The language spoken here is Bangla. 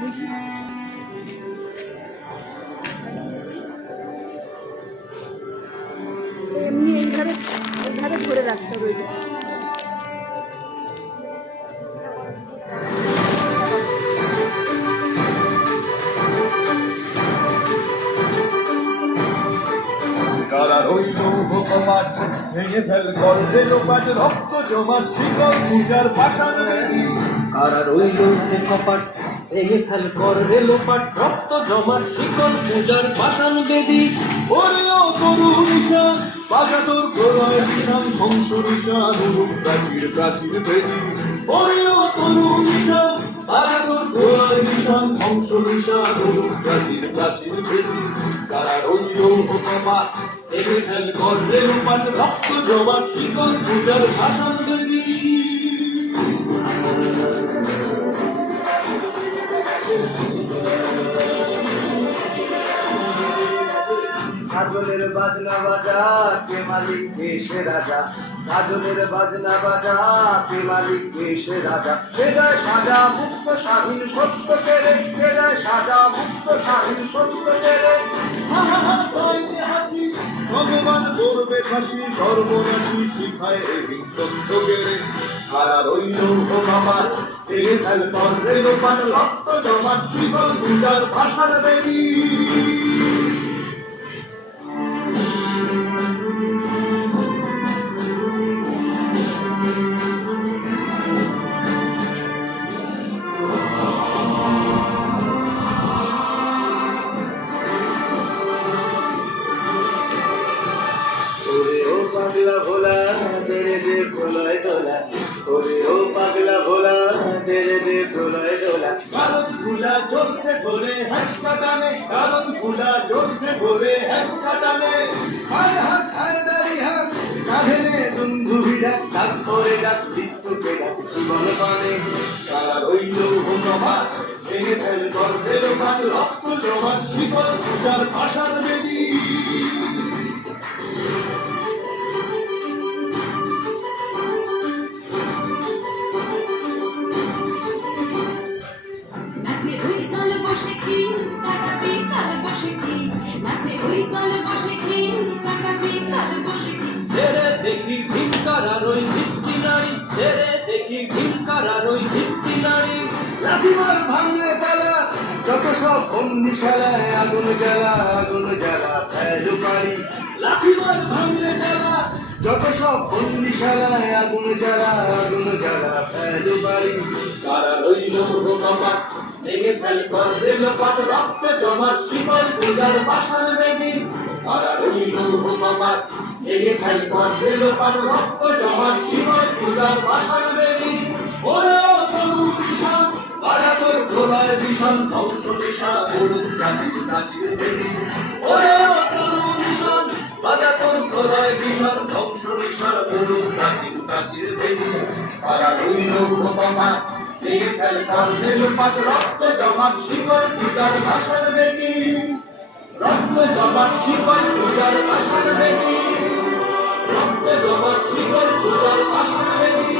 এমনি এইভাবে ধরে রাখতে হবে। কারা রইল কপাট ভেঙে ফেল গর্ভে লোপাট রক্ত জমাট শিকল পূজার পাষাণ বেদি। কারা রইল কপাট ভেঙে ফেল গর্ভে লোপাট রক্ত জমাট শিকল পূজার পাষাণ বেদি। ওরে ও তরু নিশান বাজা তোর প্রলয় নিশান ধ্বংস নিশান উড়ুক প্রাচীর প্রাচীর বেদি। ওরে ও তরু নিশান বাজা তোর প্রলয় নিশান ধ্বংস নিশান উড়ুক প্রাচীর প্রাচীর বেদি। কারা রইল কপাট ভেঙে ফেল গর্ভে লোপাট রক্ত জমাট শিকল পূজার পাষাণ বেদি। কাজলের বাজনা বাজা কে মালিক কে সে রাজা। কাজলের বাজনা বাজা কে মালিক কে সে রাজা। সেটাই সাজা মুক্ত স্বাধীন সত্য কেড়ে। সেটাই সাজা মুক্ত স্বাধীন সত্য কেড়ে। হাসি ভগবান করবে ফাঁসি সর্বনাশী শিখায় তথ্য কেড়ে। কারা রইল কপাট ভেঙে ফেল গর্ভে লোপাট রক্ত জমাট শিকল পূজার পাষাণ বেদি। পাগলা ভোলা তেরে দে প্রলয় দোলা। ওরে ও পাগলা ভোলা তেরে দে প্রলয় দোলা। কারণ গুলা জোরসে ধরে হ্যাঁচকা টানে কারণ গুলা জোরসে ধরে হ্যাঁচকা টানে। হায় হাত হায় দাড়ি হাত কাঁধে নে দুন্দুভি ডাক। তারপরে ডাক মৃত্যুকে ডাক জীবন মানে। কারা রইল কপাট ভেঙে ফেল গর্ভে লোপাট রক্ত জমাট শিকল পূজার পাষাণ বেদি। নাচে ওই কালে বসে কি কাটাবি কালে বসে কি। নাচে ওই কালে বসে কি কাটাবি কালে বসে কি। তেরে দেখি ভিক্ষার আর ওই ভিত্তি নারী। তেরে দেখি ভিক্ষার আর ওই ভিত্তি নারী। লাঠিমার ভাঙলে তালা যত সব বন্দিশালায় আগুন জ্বালা আগুন জ্বালা ফেলু পারি। লাঠিমার ভাঙলে তালা যত সব বন্দিশালায় আগুন জ্বালা আগুন জ্বালা ফেলু পারি। কারা রইল কপাট ভেঙে ফেল গর্ভে লোপাট রক্ত জমাট শিকল পূজার পাষাণ বেদি। কারা রইল কপাট ভেঙে ফেল গর্ভে লোপাট রক্ত জমাট শিকল পূজার পাষাণ বেদি। ওরে ও তরু নিশান বাজা তোর প্রলয় নিশান ধ্বংস নিশান উড়ুক প্রাচীর প্রাচীর বেদি। ওরে ও তরু নিশান বাজা তোর প্রলয় নিশান ধ্বংস নিশান উড়ুক প্রাচীর প্রাচীর বেদি। কারা রইল কপাট ভেঙে ফেল গর্ভে লোপাট রক্ত জমাট শিকল পূজার পাষাণ বেদি। রক্ত জমাট শিকল পূজার পাষাণ বেদি। রক্ত জমাট শিকল পূজার পাষাণ বেদি।